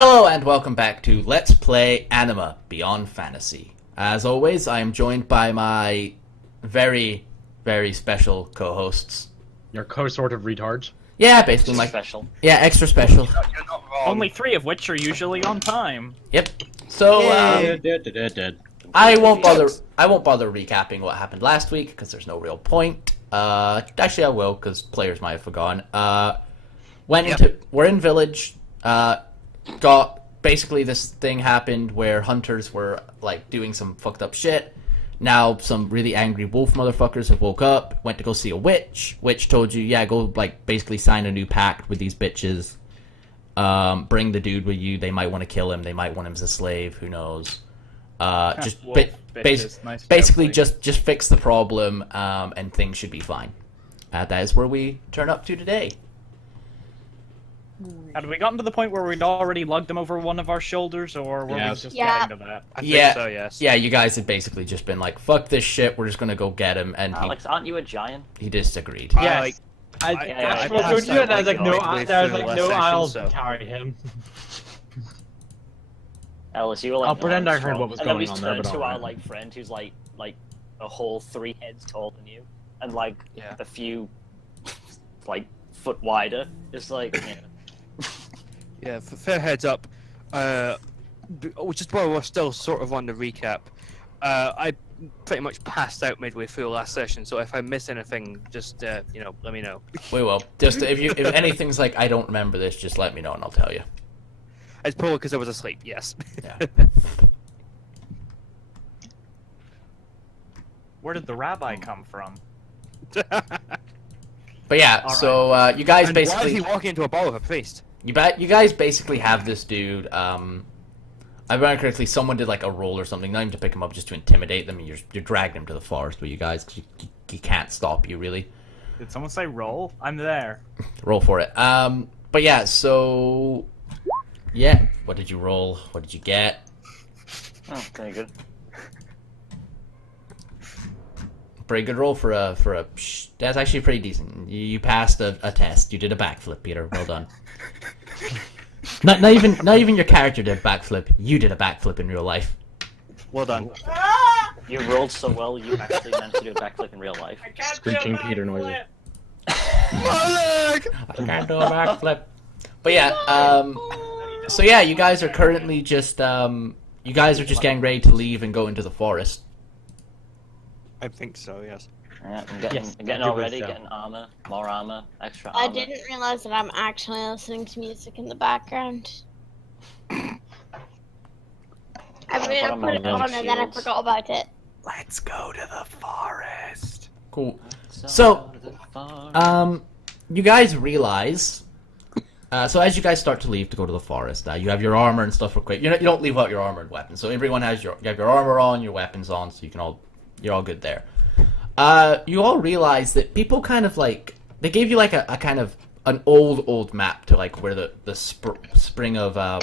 Hello and welcome back to Let's Play Anima Beyond Fantasy. As always, I am joined by my very, very special co-hosts. Your co-sort of retards? Yeah, basically my... Special. Yeah, extra special. You're not wrong. Only 3 of which are usually on time. Yep. So, I won't bother recapping what happened last week, because there's no real point. Actually I will, because players might have forgotten. We're in village, basically this thing happened where hunters were, like, doing some fucked up shit. Now some really angry wolf motherfuckers have woke up, went to go see a witch. Witch told you, yeah, go, like, basically sign a new pact with these bitches. Bring the dude with you, they might want to kill him, they might want him as a slave, who knows. Basically just fix the problem, and things should be fine. That is where we turn up to today. Had we gotten to the point where we'd already lugged them over one of our shoulders, or were we just getting to that? I think so, yes. Yeah, you guys had basically just been like, fuck this shit, we're just gonna go get him, and Alex, aren't you a giant? he disagreed. Yes. I was like, no aisles to carry him. Alice, you were like, I'll pretend I heard what was going on there, and but then we turned to our, alright. like, friend who's, like a whole 3 heads taller than you, and, like, a few, like, foot wider. It's like, Yeah, for fair heads up, which is why we're still sort of on the recap. I pretty much passed out midway through last session, so if I miss anything, just let me know. We will. Just if anything's like, I don't remember this, just let me know and I'll tell you. It's probably because I was asleep. Yes. Yeah. Where did the rabbi come from? But yeah, All so you guys And why is basically he walking into a bar with a priest? you guys basically have this dude. I remember correctly, someone did like a roll or something, not even to pick him up, just to intimidate them, and you're dragging him to the forest with you guys because he can't stop you really. Did someone say roll? I'm there. Roll for it. But yeah, so yeah, what did you roll? What did you get? oh, very good. Pretty good roll for a. That's actually pretty decent. You passed a test. You did a backflip, Peter. Well done. not even your character did a backflip. You did a backflip in real life. Well done. You rolled so well, you actually managed to do a backflip in real life. Screeching Peter noises. I can't do a backflip. But yeah, so yeah, you guys are currently just getting ready to leave and go into the forest. I think so. Yes. Yeah, I'm Yes, getting I all do ready, so. getting armor, more armor, extra I armor. didn't realize that I'm actually listening to music in the background. I put on put it my on and then I shields. forgot about it. Let's go to the forest. Cool. So, you guys realize. So as you guys start to leave to go to the forest, you have your armor and stuff equipped. You don't leave out your armor and weapons. So everyone has you have your armor on, your weapons on, so you're all good there. You all realize that people kind of like they gave you like a kind of an old map to like where the spring of I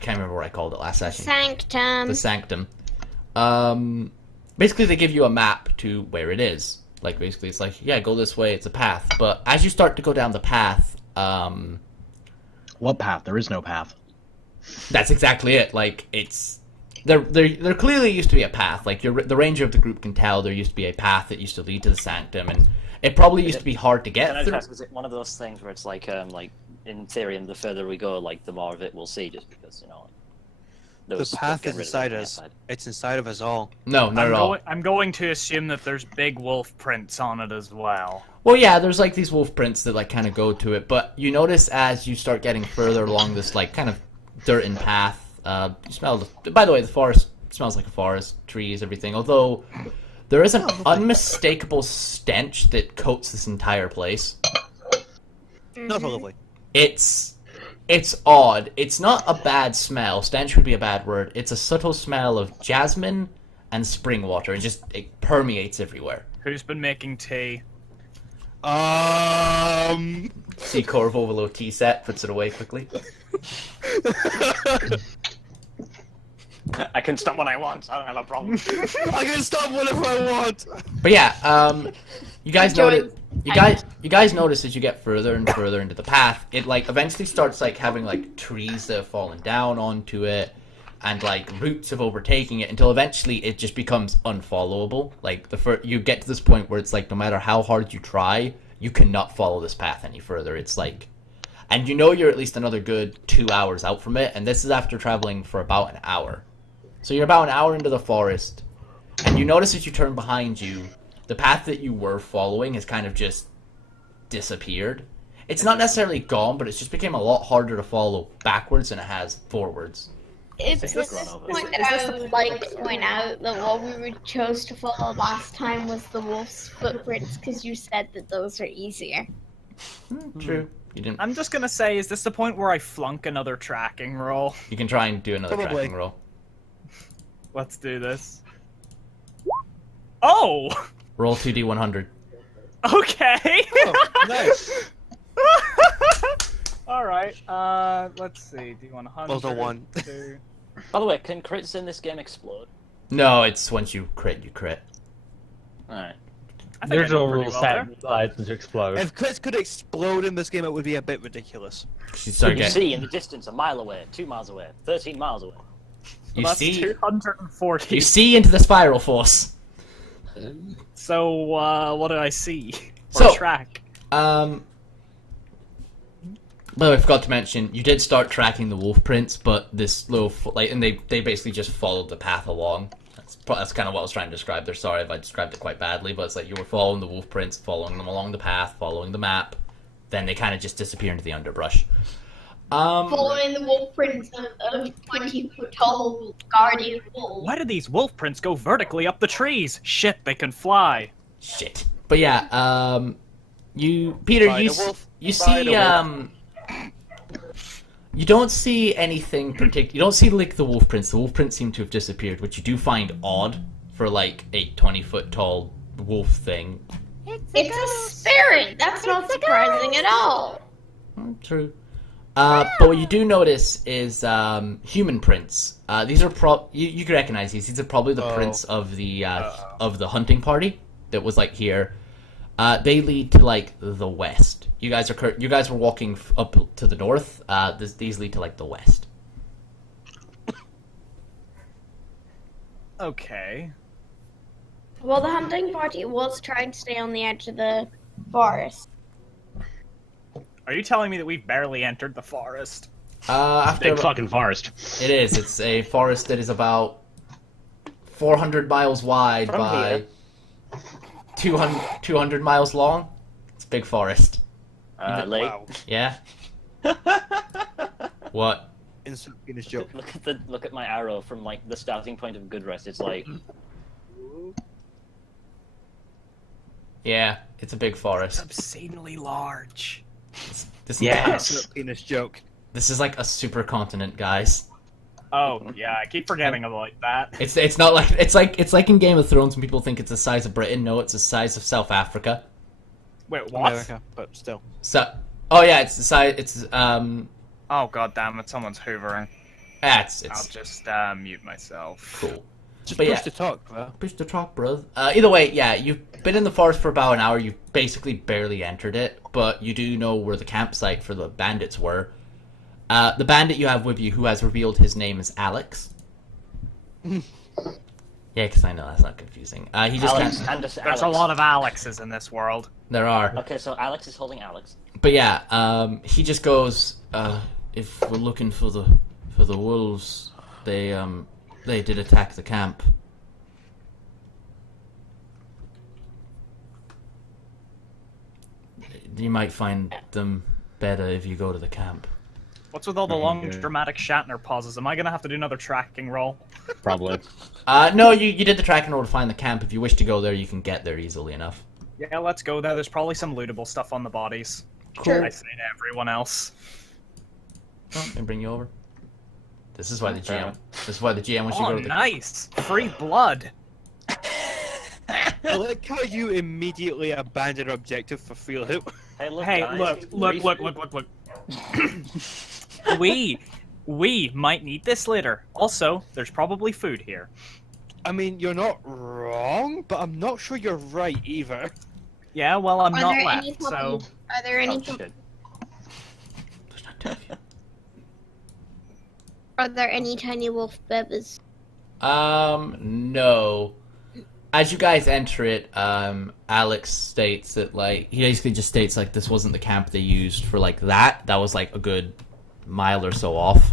can't remember what I called it last session. Sanctum. The sanctum. Basically they give you a map to where it is. Like basically it's like, yeah, go this way, it's a path. But as you start to go down the path, What path? There is no path. that's exactly it. Like it's there clearly used to be a path. Like the ranger of the group can tell there used to be a path that used to lead to the sanctum, and it probably used to be hard to get Can I through. just ask, is it one of those things where it's like in theory, and the further we go, like the more of it we'll see, just because The path is inside us. It's inside of us all. No, not at all. I'm going to assume that there's big wolf prints on it as well. Well, yeah, there's like these wolf prints that like kind of go to it, but you notice as you start getting further along this like kind of dirt and path, you smell. By the way, the forest smells like a forest, trees, everything. Although there is an unmistakable stench that coats this entire place. Not lovely. It's odd. It's not a bad smell. Stench would be a bad word. It's a subtle smell of jasmine and spring water. It permeates everywhere. Who's been making tea? See Corvo with a little tea set, puts it away quickly. I can stop when I want. I don't have a problem. I can stop whenever I want. But yeah, you guys You guys notice as you get further and further into the path, it like eventually starts like having like trees that have fallen down onto it, and like roots of overtaking it until eventually it just becomes unfollowable. Like you get to this point where it's like no matter how hard you try, you cannot follow this path any further. It's like, and you know you're at least another good 2 hours out from it, and this is after traveling for about an hour. So you're about an hour into the forest, and you notice as you turn behind you, the path that you were following has kind of just disappeared. It's not necessarily gone, but it's just became a lot harder to follow backwards than it has forwards. It's at this point that I would like to point out that what we chose to follow last time was the wolf's footprints, because you said that those are easier. True. You didn't. I'm just gonna say, is this the point where I flunk another tracking roll? You can try and do another tracking roll. Let's do this. Oh! Roll 2d100. Okay! Oh, nice. Alright, let's see. D100. Well, the one. By the way, can crits in this game explode? No, it's once you crit, you crit. Alright. There's no rule set to explode. If crits could explode in this game, it would be a bit ridiculous. You see in the distance, a mile away, 2 miles away, 13 miles away. You that's see 240. You see into the spiral force. So, what do I see? Or So, track? By the way, I forgot to mention, you did start tracking the wolf prints, but this little, and they basically just followed the path along. That's kind of what I was trying to describe there. Sorry if I described it quite badly, but it's like you were following the wolf prints, following them along the path, following the map, then they kind of just disappear into the underbrush. Following the wolf prints of 20-foot-tall guardian wolves. Why do these wolf prints go vertically up the trees? Shit, they can fly. Shit. But yeah, Peter, you see, you don't see anything particular. You don't see like the wolf prints. The wolf prints seem to have disappeared, which you do find odd for like a 20-foot-tall wolf thing. It's a spirit. That's not surprising at all. True. But what you do notice is human prints. These are you can recognize these. These are probably the prints of the hunting party that was like here. They lead to like the west. You guys were walking up to the north. These lead to like the west. Okay. Well, the hunting party was trying to stay on the edge of the forest. Are you telling me that we've barely entered the forest? Big fucking forest. It is. It's a forest that is about 400 miles wide From by here. 200 miles long. It's a big forest. Late. Wow. Yeah. What? Instant penis joke. Look at my arrow from like the starting point of Good Rest. It's like Yeah, it's a big forest. Obscenely large. This Instant penis joke. This is like a supercontinent, guys. Oh yeah, I keep forgetting about that. It's not like it's like in Game of Thrones when people think it's the size of Britain. No, it's the size of South Africa. Wait, what? America, but still. So, oh yeah, it's the size. It's Oh god damn it! Someone's hoovering. It's I'll just mute myself. cool. Just But push yeah. to talk, bro. Push the talk, bro. Either way, yeah, you've been in the forest for about an hour. You've basically barely entered it, but you do know where the campsite for the bandits were. The bandit you have with you, who has revealed his name is Alex. Yeah, because I know that's not confusing. He just Alex. can't... There's a lot of Alexes in this world. There are. Okay, so Alex is holding Alex. But yeah, he just goes, if we're looking for the wolves, they did attack the camp. You might find them better if you go to the camp. What's with all the long, dramatic Shatner pauses? Am I gonna have to do another tracking roll? Probably. No, you did the tracking roll to find the camp. If you wish to go there, you can get there easily enough. Yeah, let's go there. There's probably some lootable stuff on the bodies. Cool. I say to everyone else. Oh, let me bring you over. This is why the GM. This is why the GM wants you to Oh, go to the. nice! Free blood! I like how you immediately abandoned objective for feel hoop. Hey, look, Hey, guys. look. We might need this later. Also, there's probably food here. I mean, you're not wrong, but I'm not sure you're right either. Yeah, well, I'm Are not there any left, so... puppies? Are there any? Oh, shit. Are there any tiny wolf bebas? No. As you guys enter it, Alex states that, like, he basically just states, like, this wasn't the camp they used for, like, that. That was, like, a good mile or so off.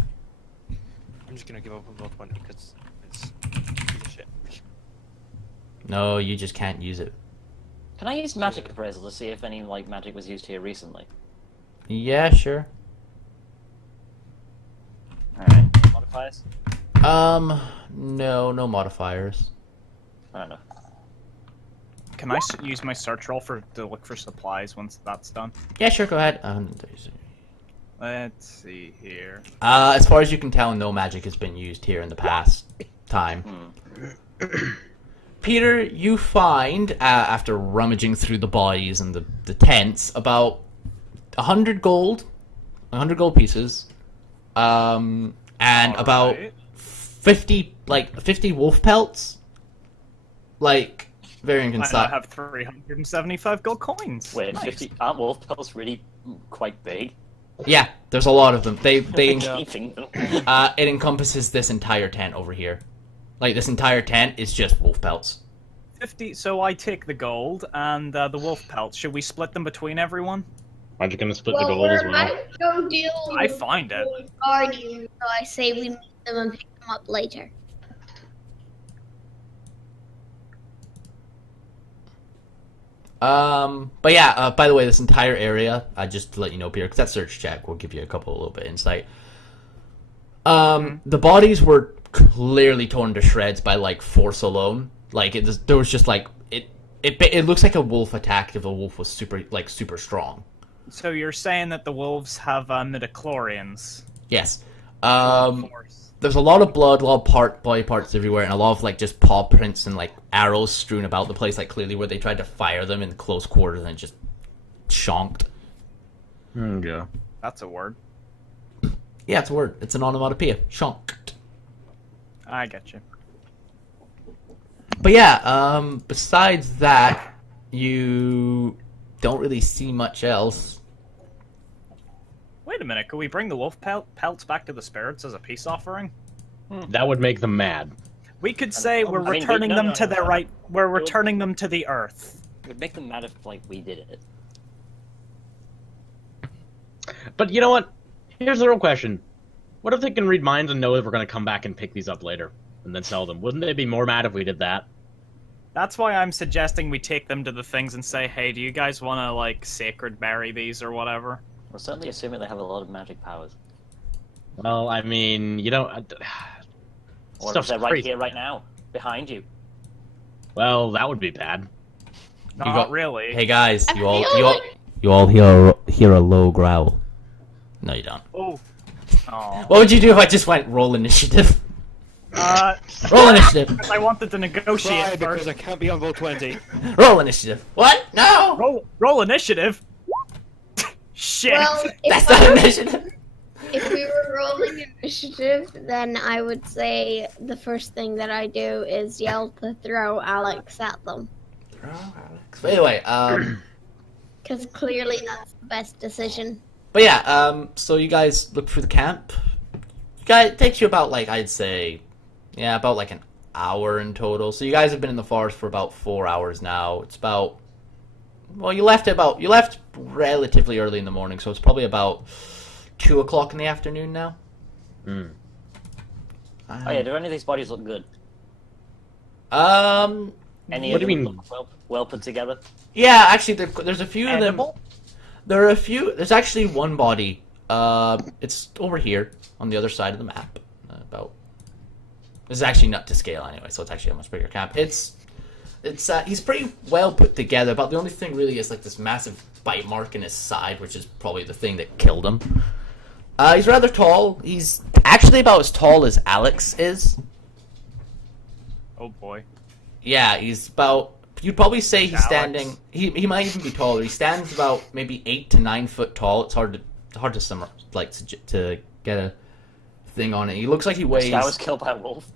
I'm just gonna give up on both one because it's piece of shit. No, you just can't use it. Can I use magic appraisal to see if any like magic was used here recently? Yeah, sure. Alright, modifiers? No modifiers. I don't know. Can I use my search roll to look for supplies once that's done? Yeah, sure, go ahead. Let's see here. As far as you can tell, no magic has been used here in the past time. Peter, you find, after rummaging through the bodies and the tents, about 100 gold pieces, and about 50 wolf pelts, like varying in I size. have 375 gold coins. Wait, Nice. 50 aren't wolf pelts really quite big? Yeah, there's a lot of them. They Keeping them. it encompasses this entire tent over here. Like, this entire tent is just wolf pelts. 50. So I take the gold and the wolf pelts. Should we split them between everyone? Aren't you gonna split the Well, gold as we're well? about to go deal I with find it. the guardians, so I say we meet them and pick them up later. But yeah, by the way, this entire area, just to let you know, Peter, because that search check will give you a little bit of insight. The bodies were clearly torn to shreds by, like, force alone. Like, there was just, like, it looks like a wolf attacked if a wolf was super strong. So you're saying that the wolves have midichlorians? Yes. Force. There's a lot of blood, a lot of body parts everywhere, and a lot of, like, just paw prints and, like, arrows strewn about the place, like, clearly where they tried to fire them in close quarters and just shonked. Yeah. That's a word. Yeah, it's a word. It's an onomatopoeia. Shonked. I get you. But yeah, besides that, you don't really see much else. Wait a minute, could we bring the wolf pelts back to the spirits as a peace offering? That would make them mad. We could say we're I mean, returning no, them no, to no, their no. right. We're returning them to the earth. It would make them mad if like we did it. But you know what? Here's the real question. What if they can read minds and know that we're gonna come back and pick these up later and then sell them? Wouldn't they be more mad if we did that? That's why I'm suggesting we take them to the things and say, hey, do you guys want to, like, sacred bury these or whatever? We're certainly assuming they have a lot of magic powers. Well, I mean, you don't... What if Stuff's they're right crazy. here, right now, behind you? Well, that would be bad. Not really. Hey guys, I feel you all hear a low growl. No, you don't. Oh. Aw. What would you do if I just went roll initiative? Uh, Roll initiative. I wanted to negotiate Try because first. I can't be on roll 20. Roll initiative. What? No. Roll initiative. Shit. Well, That's if, not initiative. if we were rolling initiative, then I would say the first thing that I do is yell to throw Alex at them. But anyway, Because clearly that's the best decision. but yeah, so you guys look through the camp. It takes you about, like, I'd say, yeah, about like an hour in total. So you guys have been in the forest for about 4 hours now. It's about, well, you left relatively early in the morning, so it's probably about 2 o'clock in the afternoon now. Oh yeah, do any of these bodies look good? Any What of do you them mean? look well put together? Yeah, actually, there's a few of them. Edible? There are a few. There's actually one body. It's over here on the other side of the map. This is actually not to scale anyway, so it's actually a much bigger camp. He's pretty well put together. About the only thing really is like this massive bite mark in his side, which is probably the thing that killed him. He's rather tall. He's actually about as tall as Alex is. Oh boy. Yeah, he's about. You'd probably say he's Alex. standing. He might even be taller. He stands about maybe 8 to 9 foot tall. It's hard to sum like to get a thing on it. He looks like he weighs. This guy was killed by a wolf.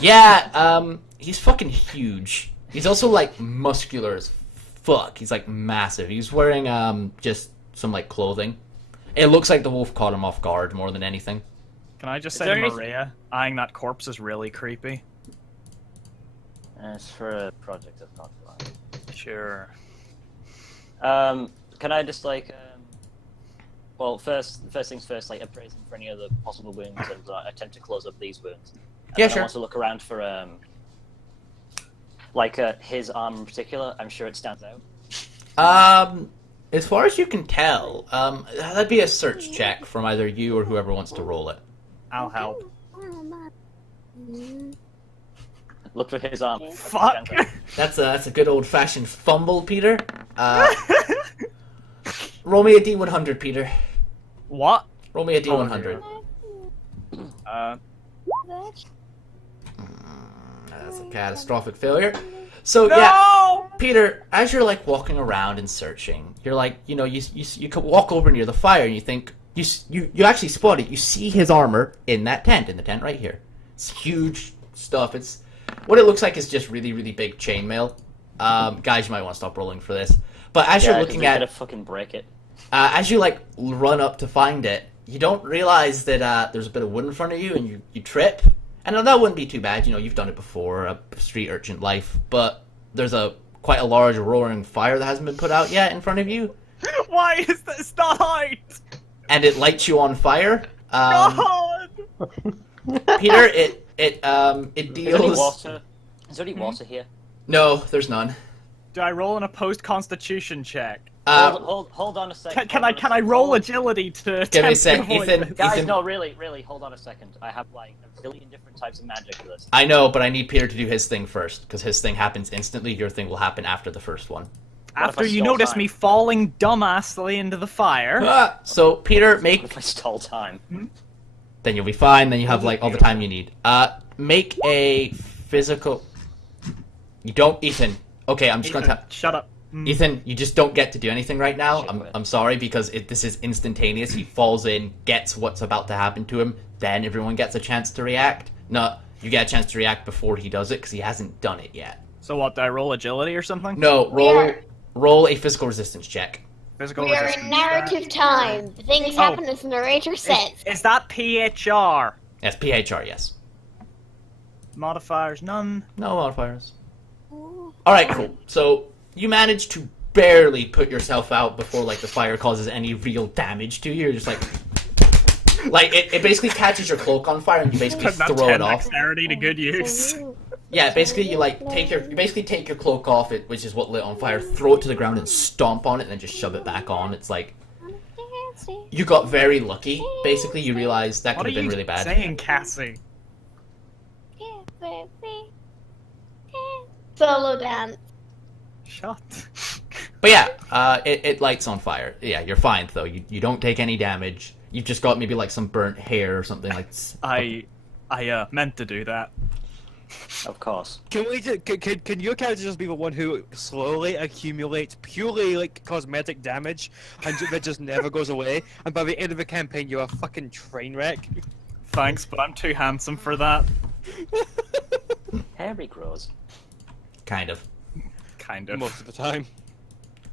Yeah, he's fucking huge. He's also like muscular as fuck. He's like massive. He's wearing just some like clothing. It looks like the wolf caught him off guard more than anything. Can I just Is say there to anything- Maria, eyeing that corpse is really creepy? It's for a project of not fun. Sure. Can I just like, well, first things first, like appraise him for any other possible wounds and attempt to close up these wounds. And Yeah, then sure. I want to look around for like his arm in particular. I'm sure it stands out. As far as you can tell, that'd be a search check from either you or whoever wants to roll it. I'll help. Look for his arm. Fuck! Stands out. That's a good old-fashioned fumble, Peter. Roll me a D100, Peter. What? Roll me a D100. That's a catastrophic failure. So No! yeah, Peter, as you're like walking around and searching, you're like, you know, you could walk over near the fire and you think you actually spot it. You see his armor in that tent, in the tent right here. It's huge stuff. It's what it looks like is just really, really big chainmail. Guys, you might want to stop rolling for this. But as you're looking at it, fucking break it. as you like run up to find it, you don't realize that there's a bit of wood in front of you, and you trip. And that wouldn't be too bad, you know, you've done it before, a street urchin life. But there's quite a large roaring fire that hasn't been put out yet in front of you, Why is this not height? and it lights you on fire. God! Peter, it Is there any deals. water? Is there any water here? No, there's none. Do I roll an opposed constitution check? Hold on a second. Can I roll agility to Give me a attempt to sec, avoid Ethan. this? Guys, no, really, hold on a second. I have like a billion different types of magic for this. I know, but I need Peter to do his thing first, because his thing happens instantly. Your thing will happen after the first one. After I you stole notice time? me falling dumbassly into the fire. So Peter, What make if I stole time? then you'll be fine. Then you have like all the time you need. Make a physical. You don't, Ethan. Okay, I'm just Ethan, gonna tell. shut up. Ethan, you just don't get to do anything right now. Shit, quit. I'm sorry because this is instantaneous. He falls in, gets what's about to happen to him, then everyone gets a chance to react. No, you get a chance to react before he does it because he hasn't done it yet. So what, do I roll agility or something? No, roll a physical resistance check. Physical We are resistance. in narrative time. Things happen as the narrator says. Is that PHR? Yes, PHR, yes. Modifiers, none. No modifiers. Alright, cool. So, you manage to barely put yourself out before, like, the fire causes any real damage to you. You're just like... Like, it basically catches your cloak on fire and you basically Putting that throw 10 it off. dexterity to good use. Yeah, basically you basically take your cloak off, which is what lit on fire, throw it to the ground and stomp on it and then just shove it back on. It's like... You got very lucky. Basically, you realize that What could are have been you really bad. saying, Cassie? Solo dance. Shut. But yeah, it lights on fire. Yeah, you're fine though. You don't take any damage. You've just got maybe like some burnt hair or something like. I meant to do that. Of course. Can your character just be the one who slowly accumulates purely like cosmetic damage and that just never goes away? And by the end of the campaign, you're a fucking train wreck. Thanks, but I'm too handsome for that. Hair regrows. Kind of. Kind of. Most of the time.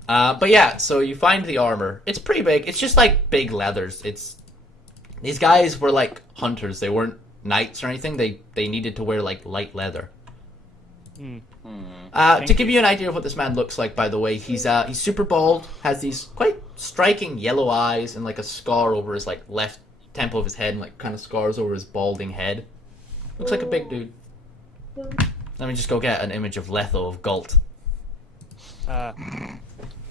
But yeah, so you find the armor. It's pretty big. It's just like big leathers. These guys were like hunters. They weren't knights or anything. They needed to wear like light leather. To give you an idea of what this man looks like, by the way, he's super bald, has these quite striking yellow eyes and like a scar over his like left temple of his head and like kind of scars over his balding head. Looks like a big dude. Let me just go get an image of Letho of Gult.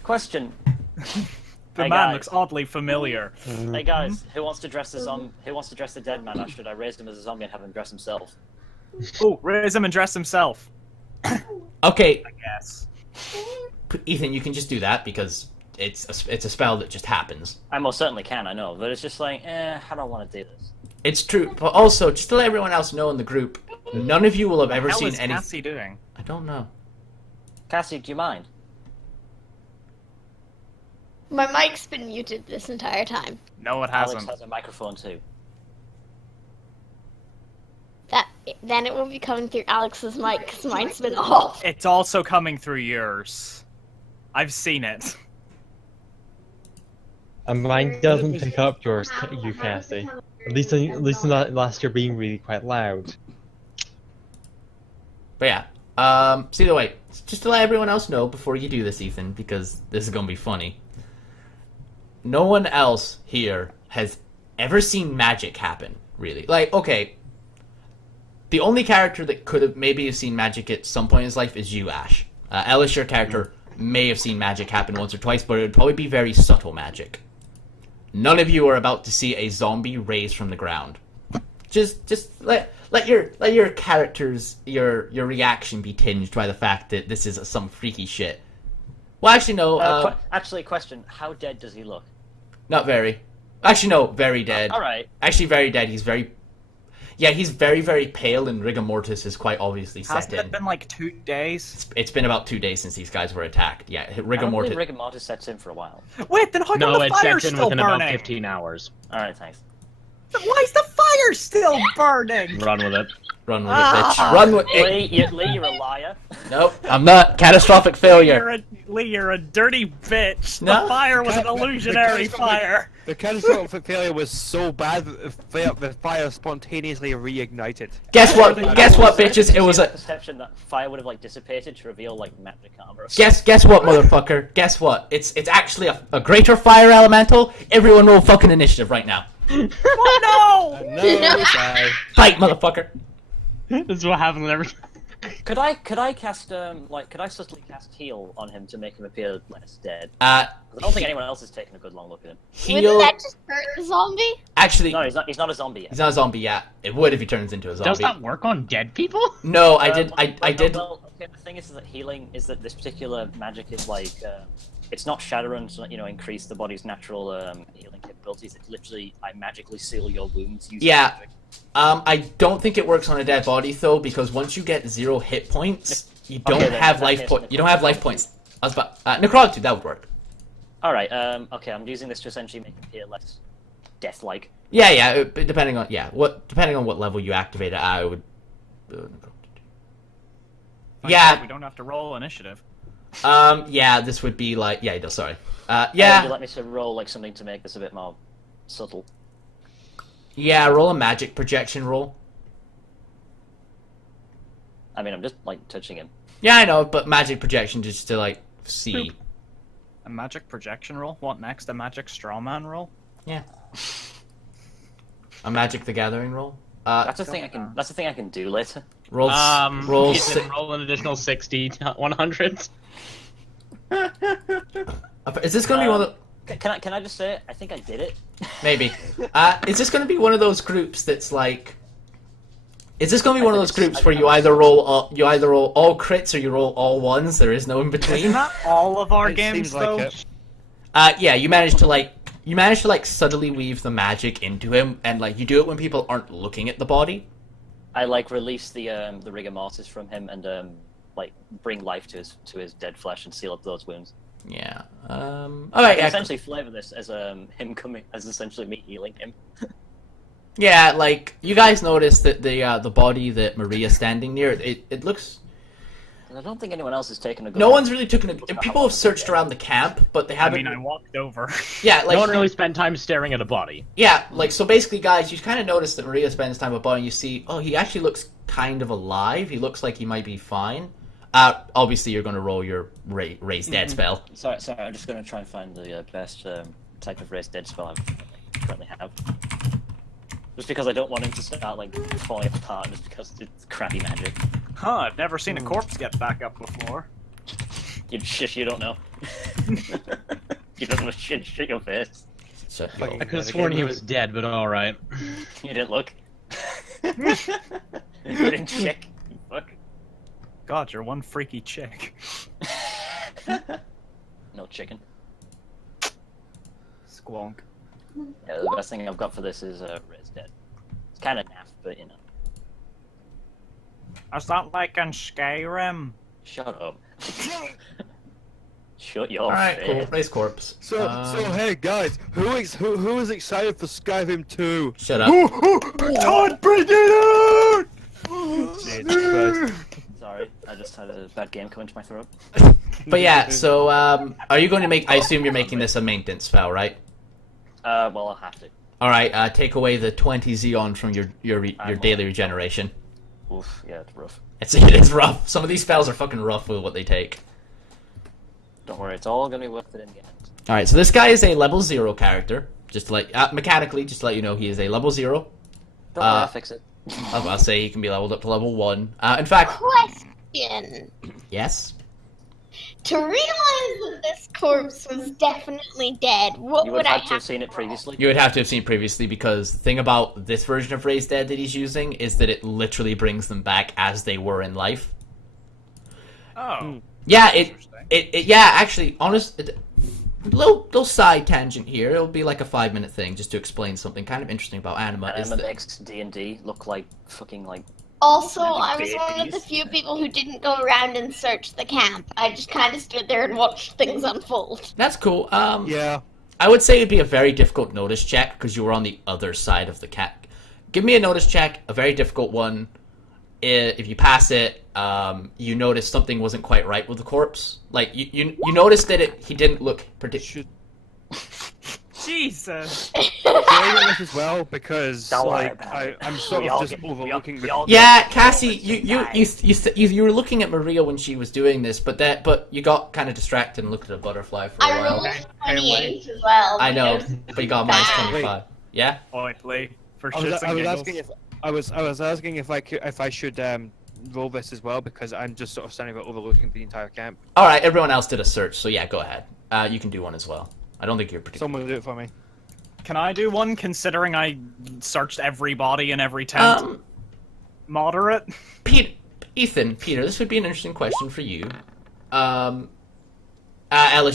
Question. The Hey, man guys. looks oddly familiar. Hey guys, who wants to dress Who wants to dress the dead man, or should I raise him as a zombie and have him dress himself? Oh, raise him and dress himself. Okay, I guess. Ethan, you can just do that because it's a spell that just happens. I most certainly can, I know, but it's just like, I don't want to do this. It's true, but also just to let everyone else know in the group, none of you will have ever How seen is any. Cassie doing? I don't know. Cassie, do you mind? My mic's been muted this entire time. No, it Alex hasn't. has a microphone too. Then it won't be coming through Alex's mic because mine's been off. It's also coming through yours. I've seen it. And mine doesn't pick up yours, you Cassie. At least not last year being really quite loud. But yeah. So either way, just to let everyone else know before you do this, Ethan, because this is gonna be funny. No one else here has ever seen magic happen, really. Like, okay, the only character that could have maybe have seen magic at some point in his life is you, Ash. Ellis, your character, may have seen magic happen once or twice, but it would probably be very subtle magic. None of you are about to see a zombie raised from the ground. Just let your characters, your reaction be tinged by the fact that this is some freaky shit. Well, actually, no. Actually, question: how dead does he look? Not very. Actually, no, very dead. All right. Actually, very dead. He's very very pale, and rigor mortis is quite obviously set Hasn't in. it been like 2 days? It's been about 2 days since these guys were attacked. Yeah, rigor mortis. Rigor mortis sets in for a while. Wait, then how come No, the it fire's sets in still within about burning? 15 hours. All right, thanks. Why is the fire still burning? Run with it. Run with it, bitch. Run with it. Lee, you're a liar. Nope, I'm not. Catastrophic failure. Lee, you're a dirty bitch. No. The fire was an illusionary fire. The catastrophic failure was so bad that the fire spontaneously reignited. Guess what? Guess what, bitches? It was a. perception that fire would have like dissipated to reveal like magic armor. Guess what, motherfucker? Guess what? It's actually a greater fire elemental. Everyone roll fucking initiative right now. Oh no! No, die. Fight, motherfucker. This is what happens every. Could I cast could I subtly cast heal on him to make him appear less dead? 'Cause I don't think anyone else has taken a good long look at him. Wouldn't Heal. that just hurt the zombie? Actually, No, he's not a zombie yet. he's not a zombie yet. It would if he turns into a zombie. Does that work on dead people? No, I did. I Well, did. Well, okay, the thing is that healing is that this particular magic is like it's not shatter and increase the body's natural healing capabilities. It's literally I magically seal your wounds using Yeah. magic. I don't think it works on a dead body though, because once you get 0 hit points, you don't then have that life makes points. You don't have life points. I was about necrotic, that would work. All right. Okay, I'm using this to essentially make him appear less death-like. Yeah. Depending on what level you activate it, I would. Yeah. We don't have to roll initiative. Yeah. This would be like. Yeah. No, sorry. Would you Yeah. let me to roll like something to make this a bit more subtle? Yeah. Roll a magic projection roll. I mean, I'm just like touching him. Yeah, I know, but magic projection just to like see. A magic projection roll? What next? A magic strawman roll? Yeah. A Magic the Gathering roll. That's the thing I can. That's the thing I can do later. Roll. Roll. Roll an additional 60 100. Is this gonna be one of the? Can I just say I think I did it. Maybe. Is this going to be one of those groups that's like? Is this going to be one of those groups where you either roll all crits or you roll all ones? There is no in between. Isn't that all of our It games seems like though? it. Yeah, you managed to subtly weave the magic into him, and like you do it when people aren't looking at the body. I like release the rigor mortis from him and like bring life to his dead flesh and seal up those wounds. Yeah. All I right. can Yeah. essentially flavor this as him coming as essentially me healing him. Yeah. Like you guys noticed that the body that Maria's standing near, it looks. And I don't think anyone else has taken a good No look. one's really taken a. People have searched around the camp, but they I haven't. mean, I walked over. Yeah. Like No one really spent time staring at a body. Yeah, like, so basically, guys, you kind of notice that Maria spends time with Bob, and you see, oh, he actually looks kind of alive. He looks like he might be fine. Obviously, you're going to roll your raise dead spell. Sorry, I'm just going to try and find the best type of raised dead spell I currently have. Just because I don't want him to start, like, falling apart just because it's crappy magic. Huh, I've never seen a corpse get back up before. You don't know. You don't know shit your face. So, Fucking- I could have sworn he was dead, but alright. You didn't look. You didn't check. You fuck. God, you're one freaky chick. No chicken. Squonk. Yeah, the best thing I've got for this is Red's Dead. It's kind of naff, but you know. Is that like in Skyrim? Shut up. Shut your Alright, face. cool. Raise corpse. So hey guys, who is excited for Skyrim 2? Shut up. Todd, bring it out! Jesus Christ. Sorry, I just had a bad game come into my throat. But yeah, so are you going to make? I assume you're making this a maintenance spell, right? Well, I'll have to. All right. Take away the 20 Xeon from your daily regeneration. Oof, yeah, it's rough. It is rough. Some of these spells are fucking rough with what they take. Don't worry, it's all gonna be worth it in the end. All right. So this guy is a level 0 character. Just to mechanically, just to let you know, he is a level 0. Don't worry, I'll fix it. I'll say he can be leveled up to level 1. In fact, Question. yes. To realize that this corpse was definitely dead, what You would would I have have to have seen it previously. You would have to have seen previously, because the thing about this version of Raised Dead that he's using is that it literally brings them back as they were in life. Oh. Yeah, Interesting. actually, little side tangent here. It'll be like a 5-minute thing just to explain something kind of interesting about Anima. Is Anima that, makes D&D look like fucking like. Also, I was one of the babies. few people who didn't go around and search the camp. I just kind of stood there and watched things unfold. that's cool. Yeah. I would say it'd be a very difficult notice check because you were on the other side of the cat. Give me a notice check, a very difficult one. If you pass it, you notice something wasn't quite right with the corpse. Like you noticed that he didn't look particularly. Jesus. Doing this as well because Don't worry like about it. I'm sort We of all just get- overlooking we all the. get- Yeah, Cassie, Nice. you were looking at Maria when she was doing this, but you got kind of distracted and looked at a butterfly for a I while. rolled 28 as well. I know, because- but you got a minus Bad. 25. Yeah. Oi, Lee. For I shits was and giggles. asking if I should roll this as well because I'm just sort of standing there overlooking the entire camp. All right, everyone else did a search, so yeah, go ahead. You can do one as well. I don't think you're particularly. Someone do it for me. Can I do one, considering I searched every body in every tent? Moderate? Peter, this would be an interesting question for you. Alice,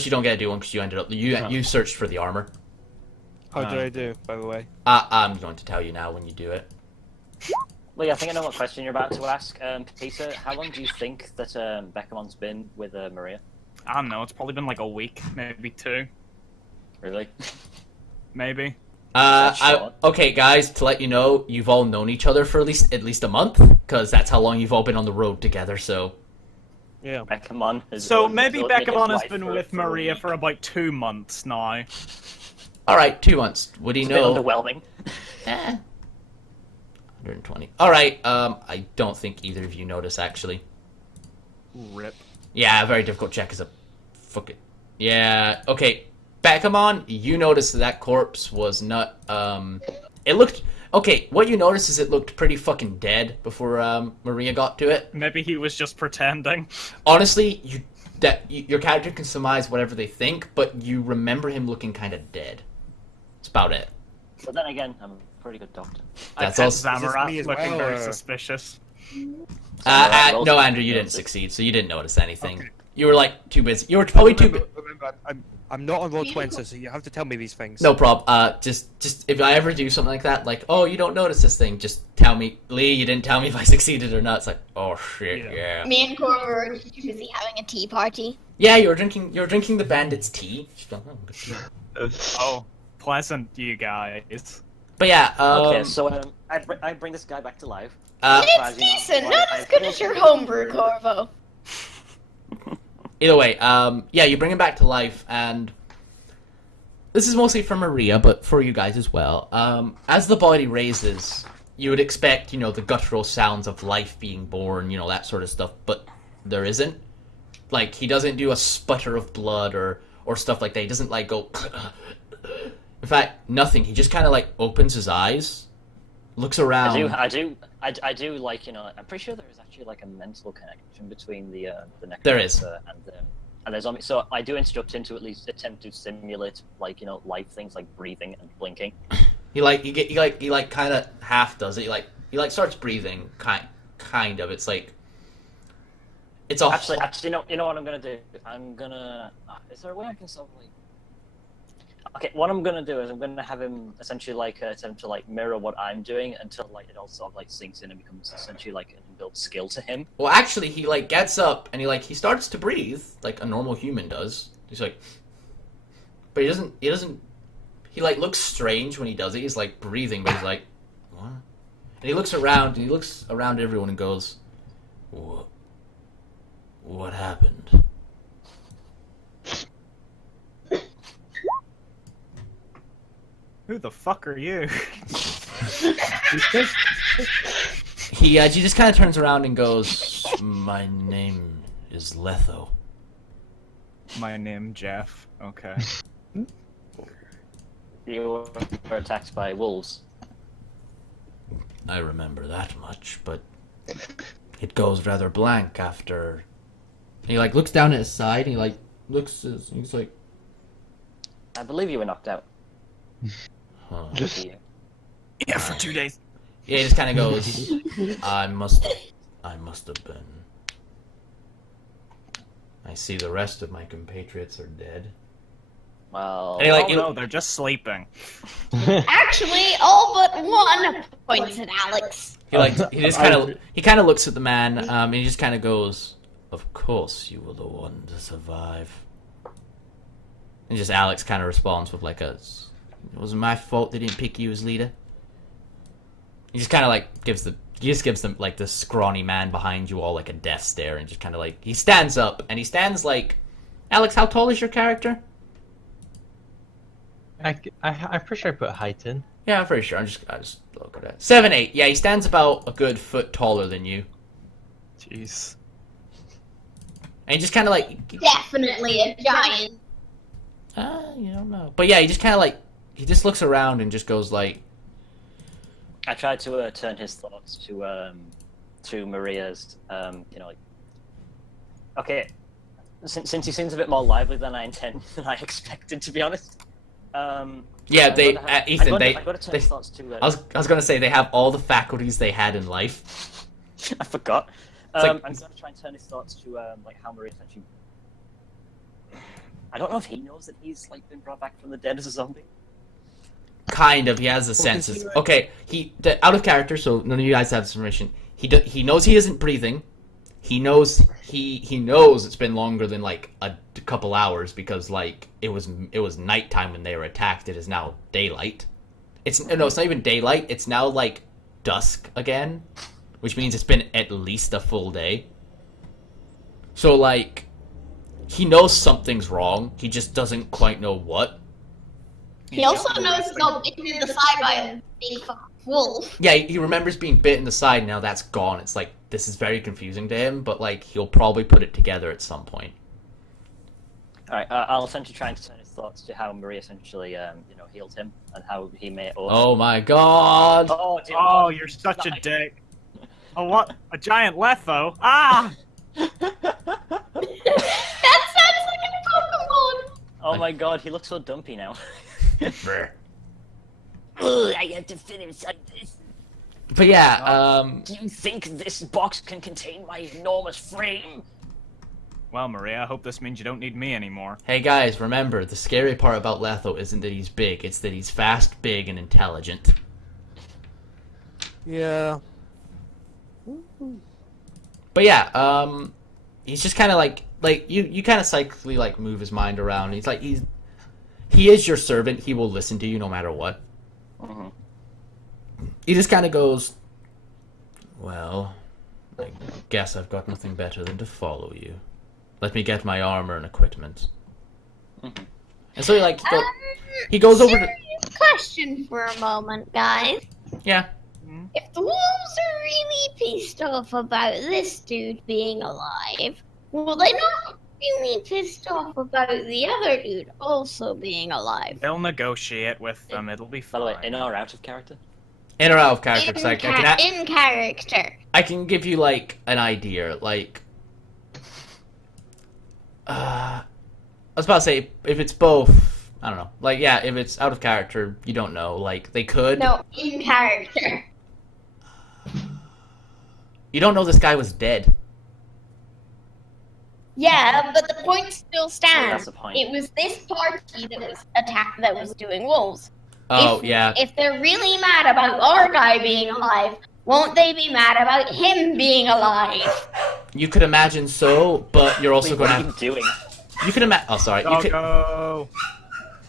you don't get to do one because you ended up you searched for the armor. How did I do, by the way? I'm going to tell you now when you do it. Lee, I think I know what question you're about to ask. Peter, how long do you think that Beckermon's been with Maria? I don't know, it's probably been like a week, maybe 2. Really? Maybe. Okay, guys, to let you know, you've all known each other for at least a month, because that's how long you've all been on the road together. So, Yeah. Beckermon has. So owned- maybe owned his Beckerman has wife been for- with for a Maria week. for about 2 months now. all right, 2 months. Would he It's a bit know? underwhelming. 120. All right. I don't think either of you notice actually. Rip. Yeah, a very difficult check is a fuck it. Yeah. Okay. Beckerman, you noticed that corpse was not. It looked. Okay, what you noticed is it looked pretty fucking dead before Maria got to it. Maybe he was just pretending. Honestly, your character can surmise whatever they think, but you remember him looking kind of dead. That's about it. But then again, I'm a pretty good doctor. That's I also. bet Is this Zamarat me as looking well, very or- suspicious. No, Andrew, you didn't succeed, so you didn't notice anything. Okay. You were like too busy. You were probably too busy. Remember, I'm not on roll 20, so you have to tell me these things. No problem. Just if I ever do something like that, like, oh, you don't notice this thing, just tell me, Lee. You didn't tell me if I succeeded or not. It's like, oh shit, yeah. Me and Cora were too busy having a tea party. Yeah, you were drinking the bandit's tea. Oh, pleasant, you guys. But yeah. Okay, so I bring this guy back to life. It's As you know, decent, like, not as I've good as your homebrew, Corvo. Either way, yeah, you bring him back to life, and this is mostly for Maria, but for you guys as well. As the body raises, you would expect, the guttural sounds of life being born, that sort of stuff, but there isn't. Like, he doesn't do a sputter of blood or stuff like that. He doesn't, like, go... In fact, nothing. He just kind of, like, opens his eyes, looks around. I do, like, I'm pretty sure there is actually, like, a mental connection between the There is. and the zombie. So I do instruct him to at least attempt to simulate, like, life things like breathing and blinking. He kind of half does it. He starts breathing, kind of. It's like... It's all... Actually, you know what I'm gonna do? I'm gonna... is there a way I can sort of, like... Okay, what I'm gonna do is I'm gonna have him essentially, like, attempt to, like, mirror what I'm doing until, like, it all sort of, like, sinks in and becomes essentially, like, an inbuilt skill to him. Well, actually, he, like, gets up and he starts to breathe like a normal human does. He's like... But he doesn't... He, like, looks strange when he does it. He's, like, breathing, but he's like... What? And he looks around everyone and goes... What? What happened? Who the fuck are you? He just kind of turns around and goes, "My name is Letho." My name, Jeff. Okay. You were attacked by wolves. I remember that much, but it goes rather blank after. He like looks down at his side. And he like looks. He's like, I believe you were knocked out. huh. Yeah, for 2 days. Yeah, he just kind of goes, I must have been. I see the rest of my compatriots are dead. Well, And he, like, Oh no, they're just sleeping. Actually, all but one, points at Alex. He kind of looks at the man, and he just kind of goes, "Of course, you were the one to survive." And just Alex kind of responds with like "It wasn't my fault they didn't pick you as leader." He just kind of like gives them like the scrawny man behind you all like a death stare, and just kind of like he stands up, and he stands like, Alex, how tall is your character? I'm pretty sure I put height in. Yeah, I'm pretty sure. I just look at it. 7'8". Yeah, he stands about a good foot taller than you. Jeez. And he just kind of like... Definitely a giant. You don't know. But yeah, he just kind of like... He just looks around and just goes like... I tried to turn his thoughts to Maria's, like... Okay, since he seems a bit more lively than I expected, to be honest. Yeah, Ethan, I got to turn his thoughts to... I was gonna say they have all the faculties they had in life. I forgot. Like- I'm going to try and turn his thoughts to like how Maria essentially. I don't know if he knows that he's like been brought back from the dead as a zombie. Kind of, he has a sense. Okay, out of character, so none of you guys have this information. He knows he isn't breathing. He knows it's been longer than like a couple hours because like it was nighttime when they were attacked. It is now daylight. It's not even daylight. It's now like dusk again, which means it's been at least a full day. So like he knows something's wrong. He just doesn't quite know what. He also knows he got bitten in the side by a big fucking wolf. Yeah, he remembers being bit in the side. Now that's gone. It's like this is very confusing to him, but like he'll probably put it together at some point. All right, I'll essentially try and turn his thoughts to how Maria essentially, healed him and how he may. Oh my god! Oh, dear Oh, God. you're such a dick. Oh, what? A giant Letho? Ah! That sounds like a Pokemon. Oh my God, he looks so dumpy now. Brr. Ugh, I have to fit inside this. But yeah, Do you think this box can contain my enormous frame? Well, Maria, I hope this means you don't need me anymore. hey guys, remember, the scary part about Letho isn't that he's big, it's that he's fast, big, and intelligent. Yeah. But yeah, he's just kind of like you kind of cyclically like move his mind around. He's like he is your servant. He will listen to you no matter what. Mm-hmm. He just kind of goes, well, I guess I've got nothing better than to follow you. Let me get my armor and equipment. Mm-hmm. And so he goes over to... Serious question for a moment, guys. Yeah. If the wolves are really pissed off about this dude being alive, will they not really pissed off about the other dude also being alive? They'll negotiate with them. It'll be By the way, fine. in or out of character? In or out of character. 'Cause In character. I can give you like an idea. Like, I was about to say if it's both. I don't know. Like, yeah, if it's out of character, you don't know. Like, they could. No, in character. You don't know this guy was dead. Yeah, but the point still That's stands. the point. It was this party that was that was doing wolves. Oh, yeah. If they're really mad about our guy being alive, won't they be mad about him being alive? You could imagine so, but you're also Wait, going to what are have... you doing? You could imagine... Oh, sorry. You could... Doggo!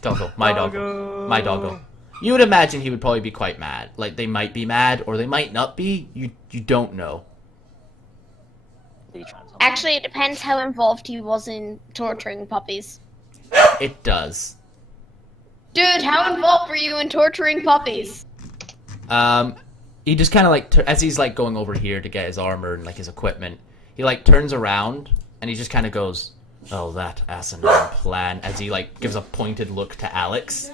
Doggo. My doggo. My doggo. You would imagine he would probably be quite mad. Like, they might be mad, or they might not be. You don't know. The trans. Actually, it depends how involved he was in torturing puppies. It does. Dude, how involved were you in torturing puppies? He just kind of like, as he's like going over here to get his armor and like his equipment, he like turns around and he just kind of goes, "Oh, that asinine plan," as he like gives a pointed look to Alex.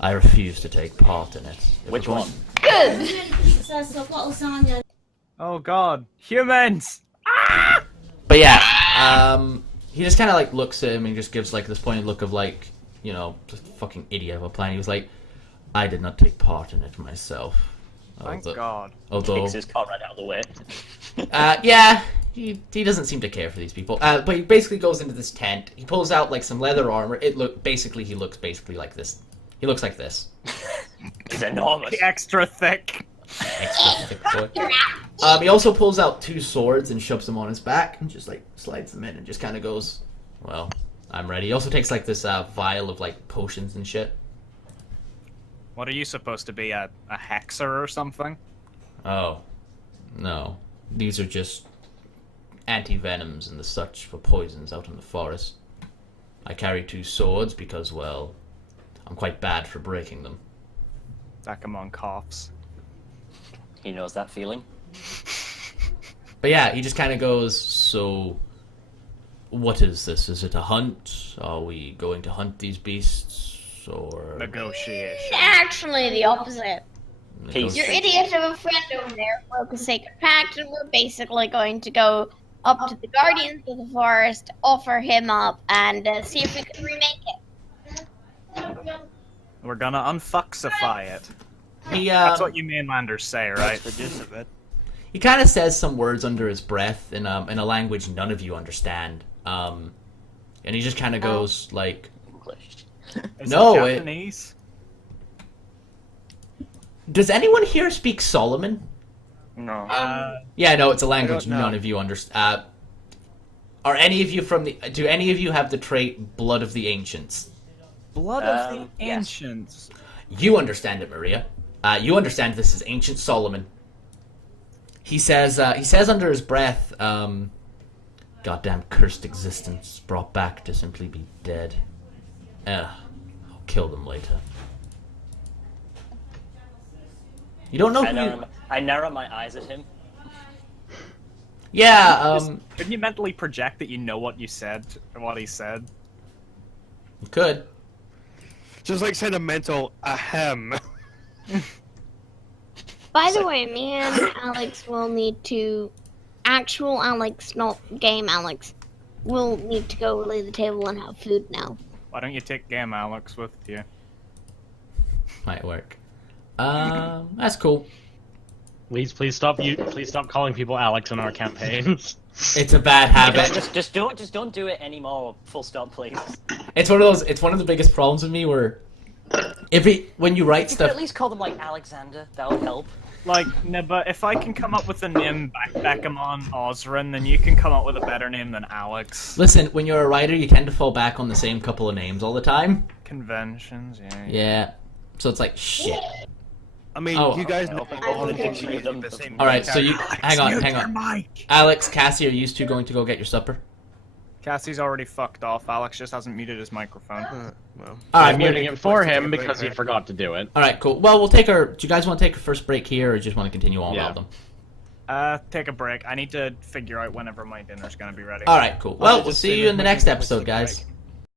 "I refuse to take part in it." Which one? Good! Oh god, humans! But yeah, he just kind of like looks at him and just gives like this pointed look of like, you know, just fucking idiot of a plan. He was like, "I did not take part in it myself." Thank God. Although, Takes his car right out of the way. yeah, he doesn't seem to care for these people. But he basically goes into this tent. He pulls out like some leather armor. He looks basically like this. He looks like this. He's enormous. Extra thick. Extra thick boy. He also pulls out 2 swords and shoves them on his back and just like slides them in and just kind of goes, "Well, I'm ready." He also takes like this vial of like potions and shit. What are you supposed to be, a hexer or something? Oh, no. These are just anti-venoms and the such for poisons out in the forest. I carry 2 swords because, well, I'm quite bad for breaking them. Bakamon coughs. He knows that feeling. But yeah, he just kind of goes, "So, what is this? Is it a hunt? Are we going to hunt these beasts? Or Negotiation. Actually, the opposite. Peace. Your idiot of a friend over there broke a sacred pact, and we're basically going to go up to the Guardians of the Forest, offer him up, and see if we can remake it. We're gonna unfucksify it. He, That's what you mainlanders say, right? That's the gist of it. he kind of says some words under his breath in a language none of you understand. And he just kind of goes like, English. Is No, it it- Japanese? "Does anyone here speak Solomon?" No. Yeah, no, it's a language don't know. none of you understand. Are any of you from the? Do any of you have the trait Blood of the Ancients? Blood of the yes. Ancients. You understand it, Maria. You understand this is ancient Solomon. He says under his breath, "Goddamn cursed existence brought back to simply be dead. I'll kill them later." You don't know who I narrow my eyes at him. Yeah, Couldn't you mentally project that you know what you said and what he said? you could. Just like sentimental ahem. By the way, me and Alex will need to... Actual Alex, not game Alex, will need to go lay the table and have food now. Why don't you take Game Alex with you? Might work. That's cool. Please stop calling people Alex in our campaigns. It's a bad habit. Just don't do it anymore. Full stop, please. It's one of those. It's one of the biggest problems with me where when you write You could stuff. at least call them like Alexander. That would help. Like, no, but if I can come up with a name Beckhamon Osrin, then you can come up with a better name than Alex. Listen, when you're a writer, you tend to fall back on the same couple of names all the time. Conventions, yeah. Yeah. So it's like shit. I mean, Oh. you guys know Open all the dictionary dictionary of the them. same. All right. So you hang on. Mike. Alex, Cassie, are you two going to go get your supper? Cassie's already fucked off. Alex just hasn't muted his microphone. Well, All right. I'm muting it for him because he forgot to do it. All right. Cool. Well, we'll take our. Do you guys want to take a first break here, or just want to continue on Yeah. with them? Take a break. I need to figure out whenever my dinner's gonna be ready. All right. Cool. Well, we'll see you in the next episode, guys.